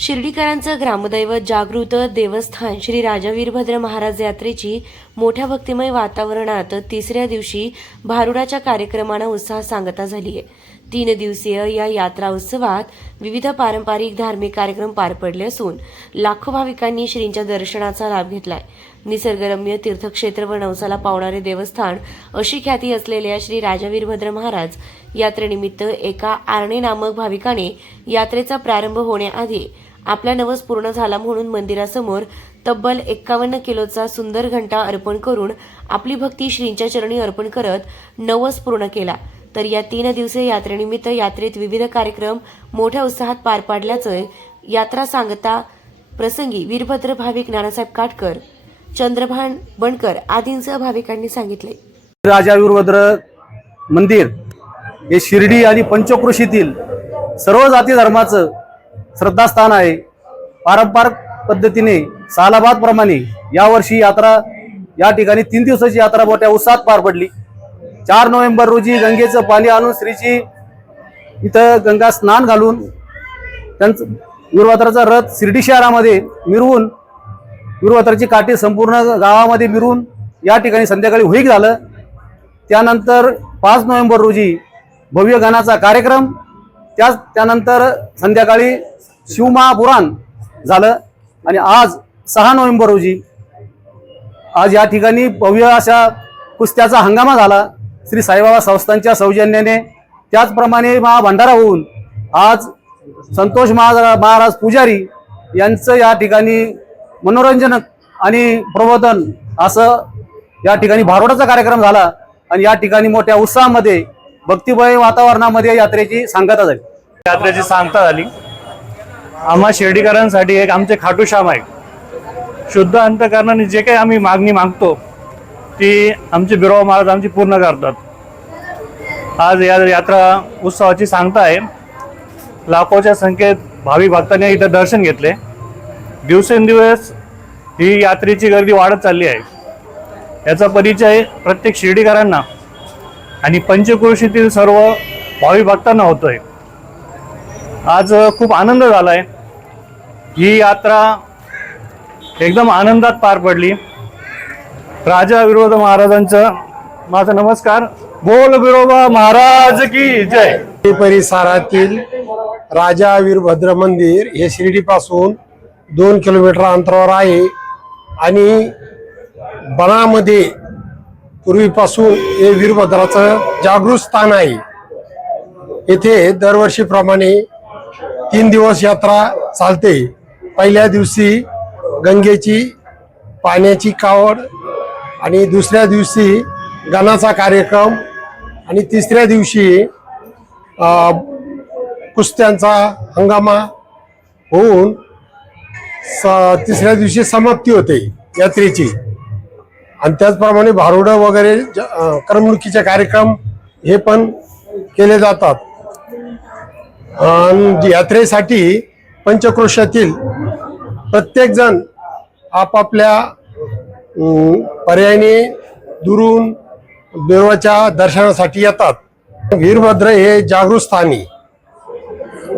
शिर्डीकरांचं ग्रामदैवत जागृत देवस्थान श्री राजा वीरभद्र महाराज यात्रेची मोठ्या भक्तिमय वातावरणात तिसऱ्या दिवशी भारुडाच्या कार्यक्रमानं उत्साह सांगता झाली आहे. तीन दिवसीय या यात्रा उत्सवात विविध पारंपरिक धार्मिक कार्यक्रम पार पडले असून लाखो भाविकांनी श्रींच्या दर्शनाचा लाभ घेतलाय. निसर्गरम्य तीर्थक्षेत्र व नवसाला पावणारे देवस्थान अशी ख्याती असलेल्या श्री राजा वीरभद्र महाराज यात्रेनिमित्त एका आरणे नामक भाविकाने यात्रेचा प्रारंभ होण्याआधी आपला नवस पूर्ण झाला म्हणून मंदिरासमोर तब्बल एक्कावन्न किलोचा सुंदर घंटा अर्पण करून आपली भक्ती श्रींच्या चरणी अर्पण करत नवस पूर्ण केला. तर या तीन दिवसीय यात्रेनिमित्त यात्रेत विविध कार्यक्रम मोठ्या उत्साहात पार पाडल्याचं यात्रा सांगता प्रसंगी वीरभद्र भाविक नानासाहेब काटकर चंद्रभान बनकर आदींसह भाविकांनी सांगितले. राजा वीरभद्र मंदिर हे शिर्डी आणि पंचक्रोशीतील सर्व जाती धर्माचं श्रद्धास्थान आहे. पारंपरिक पद्धतीने सालाबादप्रमाणे यावर्षी यात्रा या ठिकाणी तीन दिवसाची यात्रा मोठ्या उत्साहात पार पडली. चार नोव्हेंबर रोजी गंगेचं पाणी आणून श्रीची इथं गंगा स्नान घालून त्यांचं वीरभद्राचा रथ शिर्डी शहरामध्ये मिरवून वीरभद्राची काठी संपूर्ण गावामध्ये मिरून या ठिकाणी संध्याकाळी होईक झालं. त्यानंतर पाच नोव्हेंबर रोजी भव्य गणाचा कार्यक्रम त्याच त्यानंतर संध्याकाळी शिवमहापुराण झालं आणि आज सहा नोव्हेंबर रोजी आज या ठिकाणी भव्य अशा कुस्त्याचा हंगामा झाला. श्री साईबाबा संस्थांच्या सौजन्याने त्याचप्रमाणे महाभंडारा होऊन आज संतोष महाराज महाराज पुजारी यांचं या ठिकाणी मनोरंजन आणि प्रबोधन असं या ठिकाणी भारोडाचा कार्यक्रम झाला. आणि या ठिकाणी मोठ्या उत्साहामध्ये भक्तिमय वातावरणामध्ये यात्रेची सांगता झाली. यात्रेची सांगता झाली. आम्हा शिर्डीकरांसाठी एक आमचे खाटूश्याम आहे शुद्ध अंतकरणाने जे काही आम्ही मागणी मागतो ती आमचे बिरोबा महाराज आमची पूर्ण करतात. आज या यात्रा उत्सवाची सांगता आहे. लाखोच्या संख्येत भाविक भक्तांनी इथं दर्शन घेतले. दिवसेंदिवस ही यात्रेची गर्दी वाढत चालली आहे. याचा परिचय प्रत्येक शिर्डीकरांना आणि पंचक्रोशीतील सर्व भावी भक्तांना होतोय. आज खूप आनंद झाला आहे ही यात्रा एकदम आनंदात पार पडली. राजा विरोध महाराजांचं माझा नमस्कार. बोल विरोबा महाराज की जय. परिसरातील राजा वीरभद्र मंदिर हे शिर्डीपासून दोन किलोमीटर अंतरावर आहे. आणि बनामध्ये पूर्वीपासून हे वीरभद्राचं जागृत स्थान आहे. येथे दरवर्षीप्रमाणे तीन दिवस यात्रा चालते. पहिल्या दिवशी गंगेची पाण्याची कावड आणि दुसऱ्या दिवशी गणाचा कार्यक्रम आणि तिसऱ्या दिवशी कुस्त्यांचा हंगामा होऊन स तिसऱ्या दिवशी समाप्ती होते यात्रेची. आणि त्याचप्रमाणे भारुडं वगैरे ज- करमणुकीचे कार्यक्रम हे पण केले जातात. आणि यात्रेसाठी पंचक्रोशातील प्रत्येकजण आपापल्या पर्यायाने दुरून देवाच्या दर्शनासाठी येतात. वीरभद्र हे जागृत स्थानी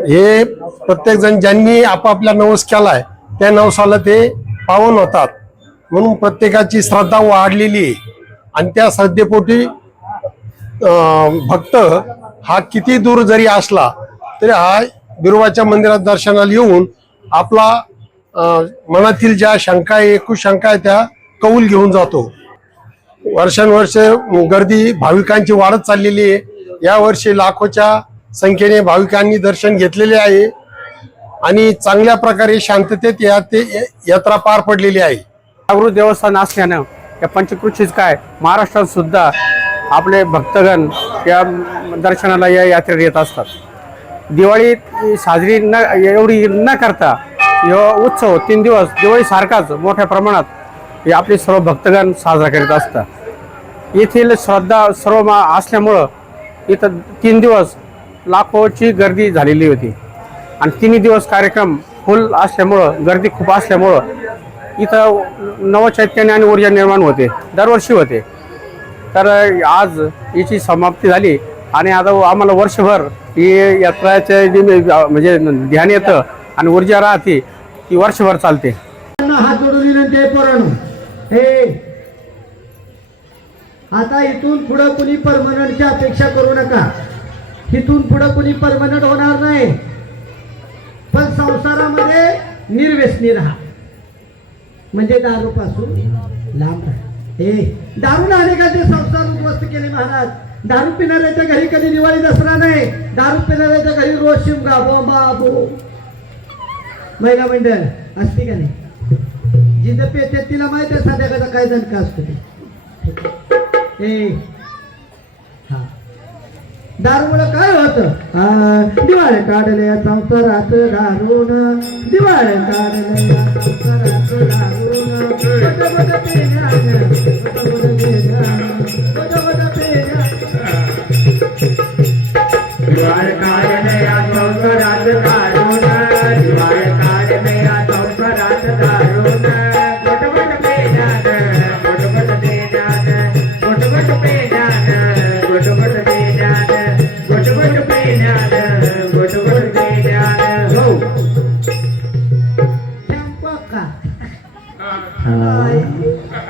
हे प्रत्येकजण ज्यांनी आपापला नवस केलाय त्या नवसाला ते पावन होतात. म्हणून प्रत्येकाची श्रद्धा वाढलेली आहे. आणि त्या श्रद्धेपोटी भक्त हा किती दूर जरी असला तरी हा बिरोबाच्या मंदिरात दर्शनाला येऊन आपला मनातील ज्या शंका आहे एकूण शंका आहे त्या कौल घेऊन जातो. वर्षानुवर्ष गर्दी भाविकांची वाढत चाललेली आहे. या वर्षी लाखोच्या संख्येने भाविकांनी दर्शन घेतलेले आहे. आणि चांगल्या प्रकारे शांततेत या ते यात्रा पार पडलेली आहे. जागृत देवस्थान असल्यानं या पंचकृषीच काय? महाराष्ट्रात सुद्धा आपले भक्तगण या दर्शनाला या यात्रेत येत असतात. दिवाळी साजरी न एवढी न करता यो उत्सव तीन दिवस दिवाळी सारखाच मोठ्या प्रमाणात हे आपले सर्व भक्तगण साजरा करीत असतात. येथील श्रद्धा सर्व मा असल्यामुळं इथं तीन दिवस लाखोची गर्दी झालेली होती. आणि तिन्ही दिवस कार्यक्रम फुल असल्यामुळं गर्दी खूप असल्यामुळं इथं नवचैतन्य आणि ऊर्जा निर्माण होते. दरवर्षी होते. तर आज याची समाप्ती झाली आणि आता आम्हाला वर्षभर ही यात्राचे म्हणजे ध्यान येतं आणि ऊर्जा राहते ती वर्षभर चालते. हात जोडून विनंती आहे पोरांनो. हे आता इथून पुढं कुणी परमनंटची अपेक्षा करू नका. इथून पुढं कुणी परमनंट होणार नाही. पण संसारामध्ये निर्व्यसनी राहा. म्हणजे दारूपासून लांब राहा. हे दारू अनेकांचे संसार उद्ध्वस्त केले महाराज. दारू पिणाऱ्याच्या घरी कधी दिवाळी दसरा नाही. दारू पिणाऱ्याच्या घरी रोज शिमगा बोंबा महिला मंडळ असते का नाही? जिथं पेते तिला माहिती आहे संध्याकाळचा काय दणका असतो ते. दारूमुळं काय होत? दिवाळे काढले संसारात दारून. दिवाळे काढले संसारात दारून.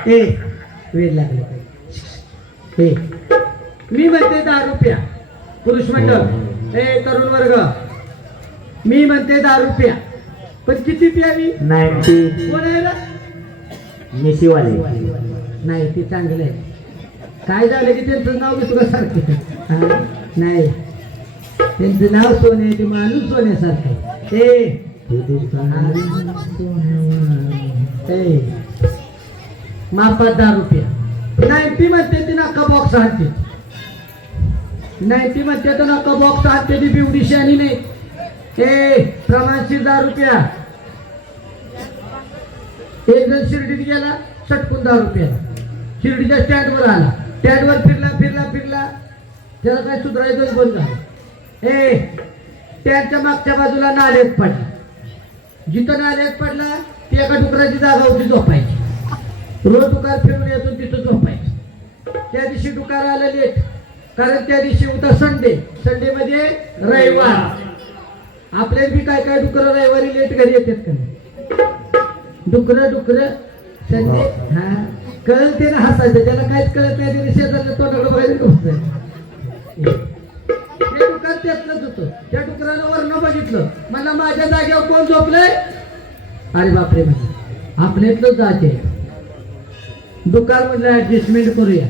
ए वेळ लागला हे मी म्हणते दारू प्या पुरुष मंडळ ए तरुण वर्ग मी म्हणते दारू प्या पण किती प्यावी नाईन्टी. कोण आहे नाही ते चांगलं आहे. काय झालं की त्यांचं नाव तुला सारखं हा? नाही. त्यांचं नाव सोने ते माणूस सोन्यासारखं. ए. ए. मापा दहा रुपया. नाईन्टी म्हणते ती नक्का बॉक्स आणते. नाईन्टी म्हणते तर नक्का बॉक्स आणते ती बिवडी शानी नाही. ए प्रमाणशीर दहा रुपया. एक जण शिर्डीत गेला सटकून दहा रुपया. शिर्डीच्या स्टँडवर आला. स्टँडवर फिरला फिरला फिरला. त्याला काय सुधारायचं बंद झालं ए स्टँडच्या मागच्या बाजूला नाल्यात पडला. जिथं नाल्यात पडला ती एका डुकराची जागा होती झोपायची. रोज डुकार फिरून येतो तिथं झोपायचं. त्या दिवशी डुकार आलं लेट कारण त्या दिवशी होता संडे संडे मध्ये रविवार. आपल्याला बी काय काय डुकर रविवारी लेट घरी येतात का डुकर डुकर. संडे हा. कळत ते ना हसायचं. त्याला काहीच कळत नाही त्याने शेजारच्या तोंडाकडे बघायचं नव्हतं ते डुकर त्यातलंच होतं. त्या डुकरानं वर्ण बघितलं. मला माझ्या जागेवर कोण झोपलंय? अरे बापरे म्हणजे आपल्यातलं जाते डुकार म्हटलं ऍडजस्टमेंट करूया.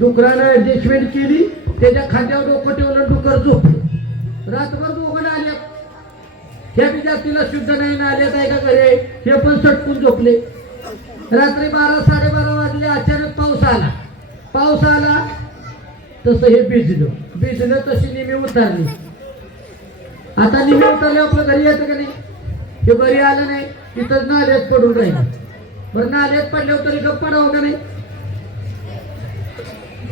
डुकरानं ऍडजस्टमेंट केली त्याच्या खांद्यावर डोकं ठेवलं डुकर झोपलं. रात्रभर दोघं आल्या ह्या बी जातीला शुद्ध नाही ना आल्या काय का घरे? हे पण सटकून झोपले. रात्री बारा साडेबारा वाजले अचानक पाऊस आला. पाऊस आला तसं हे भिजलं. भिजलं तशी निमी उतरली. आता निमी उतरले आपलं घरी येतं का नाही? हे घरी आलं नाही तिथं नाल्यात पडून राहिलं. बरं नाल्यात पडल्यावर तरी गप्पा पडावं का नाही?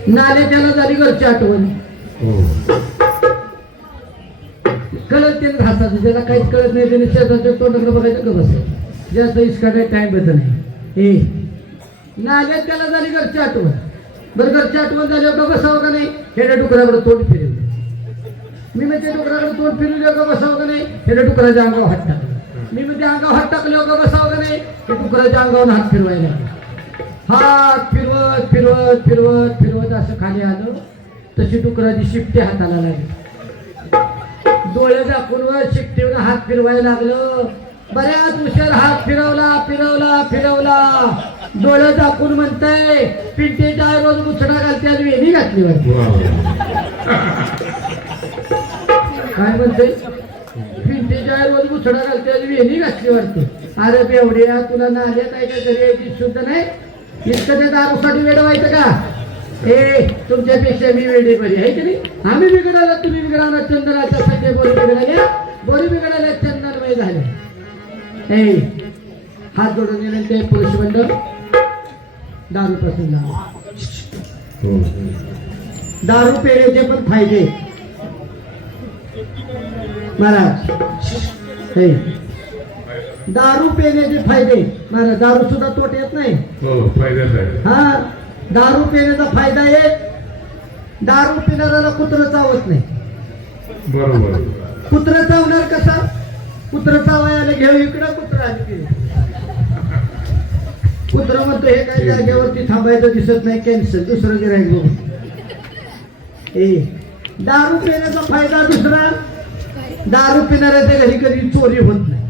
नाले त्याला झाली घरची आठवण. कळत ते हसायचं ज्याला काहीच कळत नाही त्याने शेजारच्या तोंडाकडे बघायचं का बसायचं जास्त इसका काही टाइम भेटत नाही. ए नाल्यात त्याला झाली घरची आठवण. बरं घरची आठवण झाल्यावर का बसावं का नाही? हेड्या डुकराकडे तोंड फिरवलं. मी म्हणजे डुकराकडे तोंड फिरवलं का बसावं का नाही? हेड्या डुकराच्या अंगावर टाकलं. मी म्हणजे अंगावर हात टाकले का बसावं का नाही हे डुकराच्या अंगावर हात फिरवायला. हात फिरवत फिरवत फिरवत फिरवत असं खाली आलं. तशी डुकराची शिफ्टी हाताला लागली. डोळे दाखवून वर शिफ्टीवर हात फिरवायला लागलं. बऱ्याच हुशार हात फिरवला फिरवला फिरवला. डोळे दाखवून म्हणताय पिंटेच्या रोज मुसडा घालते आणि वेणी घातली वाटते काय म्हणते पिंटेच्या रोज मुसडा घालते वेणी घातली वाटते. अरे बेवड्या तुला नाल्यात आहे का घरी? यायची शुद्ध नाही. इतकं ते दारूसाठी वेडवायचं का? ए तुमच्यापेक्षा मी वेडे बरी आहे की नाही? आम्ही बिघडाला तुम्ही बिघडाला चंदनाच्या सध्या बोरी बिघडाल्या बोरी बिघडाल्या चंदनमय झाले. ए हात जोडून गेले ते पुरुष मंडळ दारू पासून दारू पेण्याचे पण फायदे. महाराज. हे. दारू पेण्याचे फायदे. महाराज दारू सुद्धा तोट येत नाही. हो फायद्याच आहे हा दारू पिण्याचा फायदा एक दारू पिणाऱ्याला कुत्र चावत नाही. बरोबर. कुत्र चावणार कसा? कुत्र चावायला घेऊ इकडं कुत्र कुत्र म्हणतो हे काय जागेवरती थांबायचं दिसत नाही कॅन्सल दुसरं गिरायक दारू पिण्याचा फायदा दुसरा दारू पिणाऱ्याच्या घरी कधी चोरी होत नाही.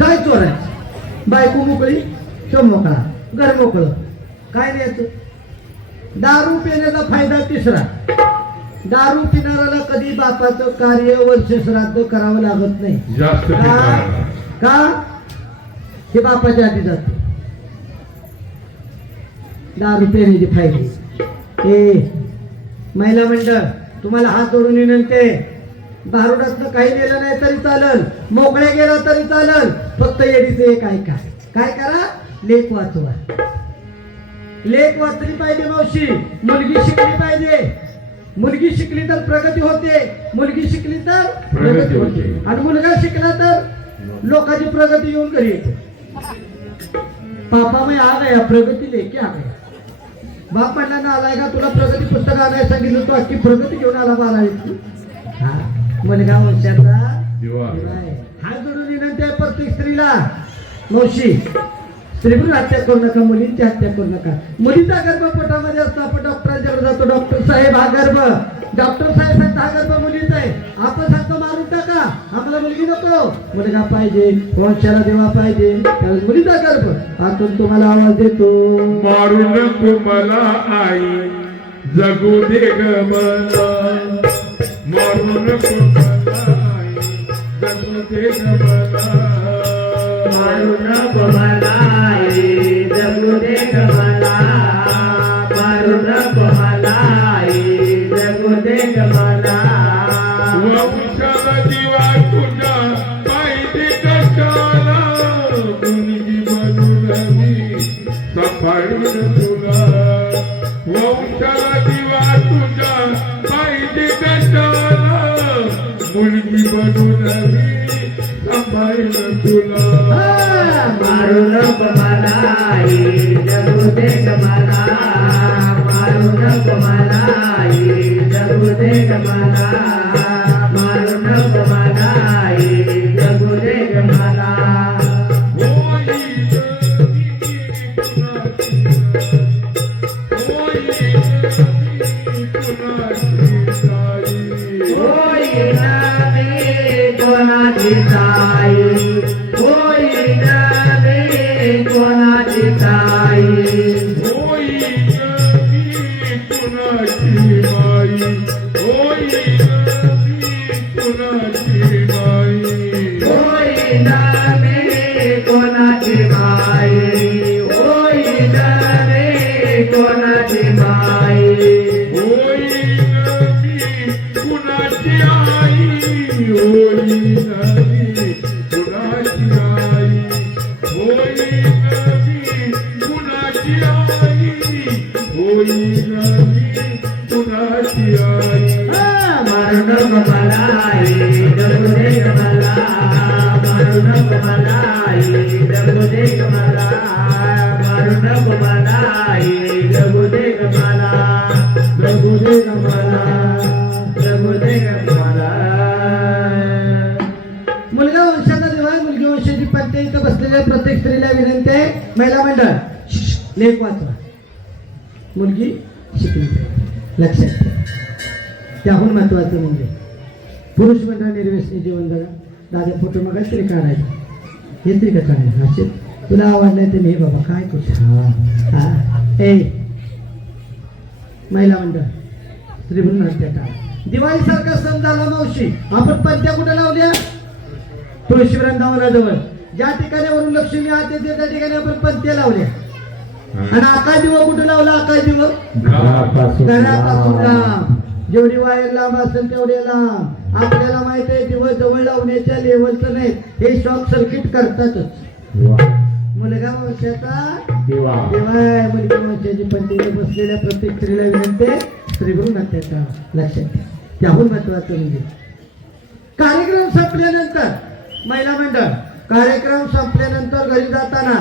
काय चोरायचं बायको मोकळी तो मोकळा? घर मोकळं. काय न्यायचं दारू पिण्याचा फायदा तिसरा. दारू पिणाऱ्याला कधी बापाचं कार्य वर्ष श्राद्ध करावं लागत नाही. का? हे बापाच्या आधी जाते. दारू पिण्याचे फायदे. ए महिला मंडळ तुम्हाला हात जोडून विनंती आहे. दारुडातनं काही गेलं नाही तरी चालल मोकळे गेला तरी चालल फक्त येडीचे एक ऐका. काय करा? लेख वाचवा. लेख वाचली पाहिजे मावशी. मुलगी शिकली पाहिजे. मुलगी शिकली तर प्रगती होते. मुलगी शिकली तर प्रगती होते. आणि मुलगा शिकला तर लोकांची प्रगती येऊन घरी येते. पापा मी आ गया प्रगती लेके आ गया बाप आलाय का? तुला प्रगती पुस्तक आणायला सांगितलं तू अख्खी प्रगती घेऊन आला बारावीची हा? मुलगा दिवा. हात जोडून विनंती आहे प्रत्येक स्त्रीला. मावशी स्त्रीवर हत्या करू नका मुलींची हत्या करू नका. मुलीचा गर्भ पोटामध्ये असतो आपण डॉक्टरांच्याकडे जातो. डॉक्टर साहेब हा गर्भ. डॉक्टर साहेब सांगता हा गर्भ मुलीचा आहे. आम्हाला मुलगी नको. मुलगा पाहिजे वंशाला देवा पाहिजे. त्यावेळेस मुलीचा गर्भ आतून तुम्हाला आवाज देतो. मारू नको मला आई. जगू दे ग मला. मारू नको मला आई. जगू दे ग मला. मारू नको मला आई. जगू दे ग मला. Namaha. त्याहून महत्वाचं म्हणजे पुरुष मंडळ निर्वेशनी जीवन जगा. दादा फोटो मग तरी काढायचं. हे तरी का काढायचं? असे. तुला आवडलं तर हे बाबा काय कुठं? हा. ए महिला मंडळ त्रिभुवन हत्या टाळा. दिवाळीसारखा सण झाला मावशी. आपण पंत्या कुठं लावल्या? तुळशी वृंदावनाजवळ ज्या ठिकाणी वरून लक्ष्मी आत त्या ठिकाणी आपण पंत्या लावल्या. आणि आकाश दिवं कुठं लावला? आकाश दिवं घरापासून जेवढी वायर लांब असेल तेवढे लांब. आपल्याला माहीत आहे दिवस जवळ लावण्याच्या लेवलचं नाही. हे शॉक सर्किट करतातच. मुलगा वंशाचा देवाय मुलगी वंशाची पंचायत बसलेल्या प्रत्येक स्त्रीला विनंती स्त्रीगुरु नात्याचा लक्षात. त्याहून महत्वाचं म्हणजे कार्यक्रम संपल्यानंतर महिला मंडळ कार्यक्रम संपल्यानंतर घरी जाताना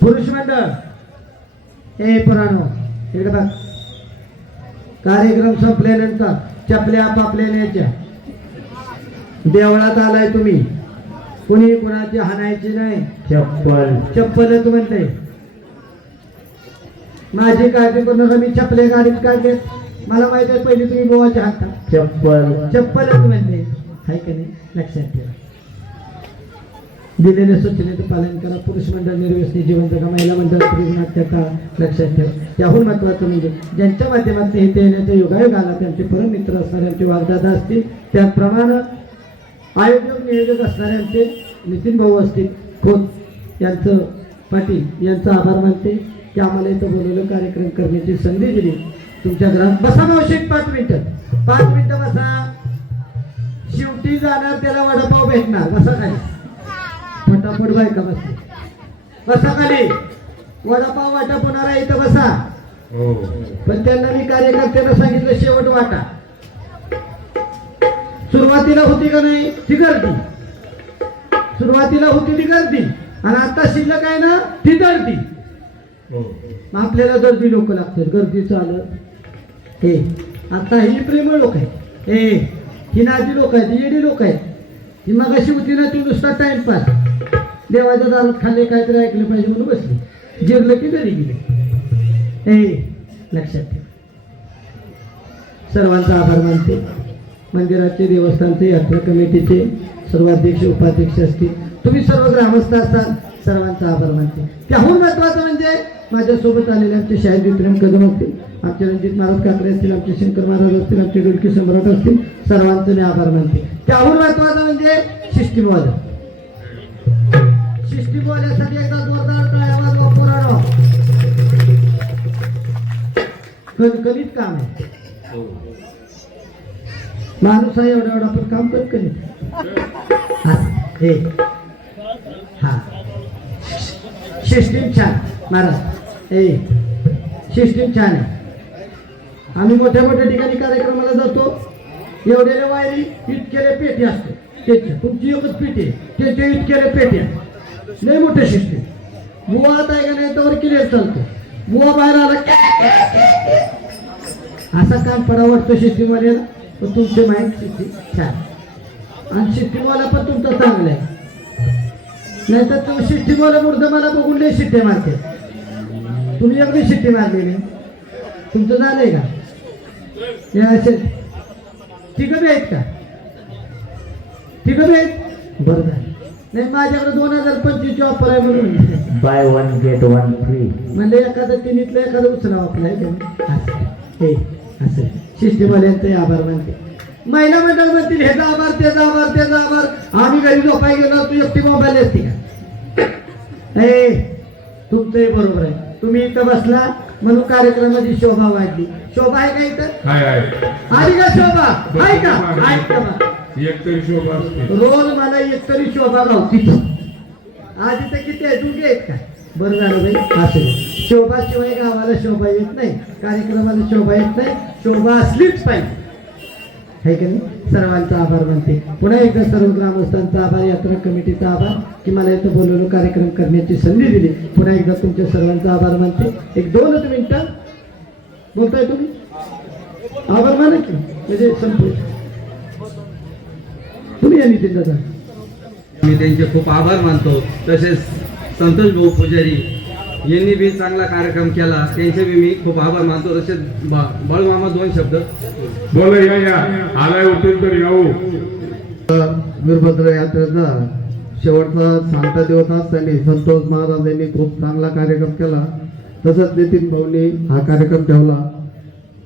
पुरुष मंडळ ए पुराणो इकडे बघ. कार्यक्रम संपल्यानंतर चपल्या आपापल्या न्यायच्या. देवळात आलाय तुम्ही. कुणी कुणाची हाणायची नाही. चप्पल. चप्पलच म्हणते माझी काळजी करू नका मी चपले गाडीत काढले मला माहिती आहे पहिली तुम्ही बोवाच्या हातात. चप्पल. चप्पलच म्हणते हाय का नाही? लक्षात ठेवा. दिलेल्या सूचनेचं पालन करा. पुरुष मंडळ निर्व्यसनी जीवन जगा महिला मंडळ स्त्रीनाट्यता लक्षात ठेवा. याहून महत्वाचं म्हणजे ज्यांच्या माध्यमातून इथे येण्याचा योगायोग आला त्यांचे परमित्र असणारे आमचे वागदादा असतील. त्याचप्रमाणे आयोजक नियोजक असणारे आमचे नितीन भाऊ असतील. खोत यांचं पाटील यांचा आभार मानते. की आम्हाला इथं बोलवलं कार्यक्रम करण्याची संधी दिली. तुमच्या घरात बसा मावशी पाच मिनिटं. पाच मिनिटं बसा. शेवटी जाणार त्याला वडापाव भेटणार. बसा नाही. फटाफट बायका बसली. बसा खाली. वडापाव वाटप होणार आहे इथं बसा. पण त्यांना मी कार्यकर्त्यांना सांगितलं शेवट वाटा. सुरुवातीला होती का नाही? ती गर्दी. सुरुवातीला होती ती गर्दी. आणि आता शिल्लक आहे ना ती गर्दी मग आपल्याला गर्दी लोक लागतात. गर्दी चालत. हे आता ही प्रेमळ लोक आहेत. हे ही नाजी लोक आहेत ही येडी लोक आहेत. ही मग अशी होती ना ती नुसता टाइमपास देवाच्या दारात खाल्ले काहीतरी ऐकलं पाहिजे म्हणून बसले. जिरलं की घरी गेले. लक्षात ठेव. सर्वांचा आभार मानते. मंदिराचे देवस्थानचे यात्रा कमिटीचे सर्व अध्यक्ष उपाध्यक्ष असतील. तुम्ही सर्व ग्रामस्थ असाल सर्वांचा आभार मानते. त्याहून महत्वाचं म्हणजे माझ्यासोबत आलेले आमचे शाहीद विक्रम कदम असतील. आमचे रणजित महाराज काकडे असतील आमचे शंकर महाराज असतील आमचे डुलकी सम्राट असतील. सर्वांचे मी आभार मानते. त्याहून महत्वाचं म्हणजे सिस्टीमवालं सिस्टीमवाल्यासाठी एकदा जोरदार टाळ्या वाजवा पोराडो कणकणीत काम आहे. माणूस आहे एवढा एवढा पण काम करत करीत हा हे. हा. सिस्टीम छान महाराज. हे. सिस्टीम छान आहे. आम्ही मोठ्या मोठ्या ठिकाणी कार्यक्रमाला जातो. एवढ्याला वायरी इतकेले पेटी असते. त्याच्या तुमची एकच पेटी त्याच्या इतकेले पेट्या लय मोठे शिकते मुवा आता आहे का नाही तर क्लिअर चालतो. मुवा बाहेर आला असा काम पडा वाटतो शेतीमध्ये तर तुमचे माहीत शेती छान. आणि शेतीवाला पण तुमचा चांगला आहे. नाही तर तुम्ही शेतीवाला मुर्द मला बघून लय शिट्टे मारते. तुम्ही एवढी शिट्टी मारलेली तुमचं झालंय का? या असे तिघं आहेत का? तिघं आहेत? बरं झालं. नाही माझ्याकडे दोन हजार पंचवीसची ऑफर आहे म्हणून. Buy one get one free म्हणजे एखादं तिन्हीतलं एखादं उचला आपलाय असं हे असं सिस्टीमवाल्यांचे आभार मानते. महिला मंडळ म्हणतील ह्याचा आभार त्याचा आभार त्याचा आभार. आम्ही घरी झोपाय गेलो तू एकटी मोबाईल असते का? ए तुमचंही बरोबर आहे. तुम्ही इथं बसला म्हणून कार्यक्रमाची शोभा वाढली. शोभा आहे का इथं? हाय हाय आली का शोभा? आहे का? एकतरी एक तरी शोभा असते. रोज मला एकतरी शोभा गावतीच आज इथे किती आहे? दुगे आहेत का बरं झालं बाई असेल शोभा शिवाय गावाला शोभा येत नाही कार्यक्रमाला शोभा येत नाही शोभा असलीच पाहिजे. है की नाही? सर्वांचा आभार मानते. पुन्हा एकदा सर्व ग्रामस्थांचा आभार यात्रा कमिटीचा आभार की मला इथं बोलवलं कार्यक्रम करण्याची संधी दिली. पुन्हा एकदा तुमच्या सर्वांचा आभार मानते. एक दोनच मिनटं. बोलताय तुम्ही? आभार माना की म्हणजे संपले. तुम्ही या नितीन दादा मी त्यांचे खूप आभार मानतो. तसेच संतोष भाऊ पुजारी यांनी बी चांगला कार्यक्रम केला. त्यांचे बी मी खूप आभार मानतो. तसेच बा- बाळूमामा दोन शब्द. बोला या या. आलाय होतील तर येऊ. वीरभद्र यात्रेचा शेवटचा सांगता देवता असताना संतोष महाराज यांनी खूप चांगला कार्यक्रम केला. तसंच नितीन भाऊनी हा कार्यक्रम ठेवला.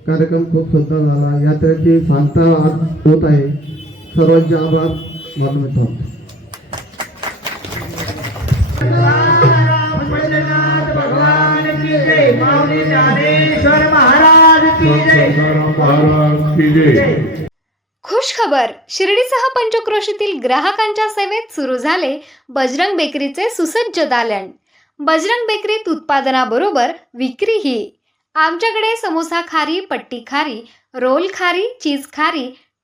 कार्यक्रम खूप सुंदर झाला. यात्रेची सांगता आज होत आहे. सर्वांचे आभार. मानून खुश खबर शिर्डीसह पंचक्रोशीतील ग्राहकांच्या सेवेत सुरू झाले बजरंग बेकरीचे सुसज्ज दालन. बजरंग बेकरीत उत्पादनाबरोबर विक्रीही. आमच्याकडे समोसा खारी पट्टी खारी रोल खारी चीज खारी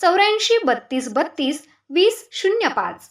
चौऱ्याऐंशी बत्तीस बत्तीस वीस शून्य पाच.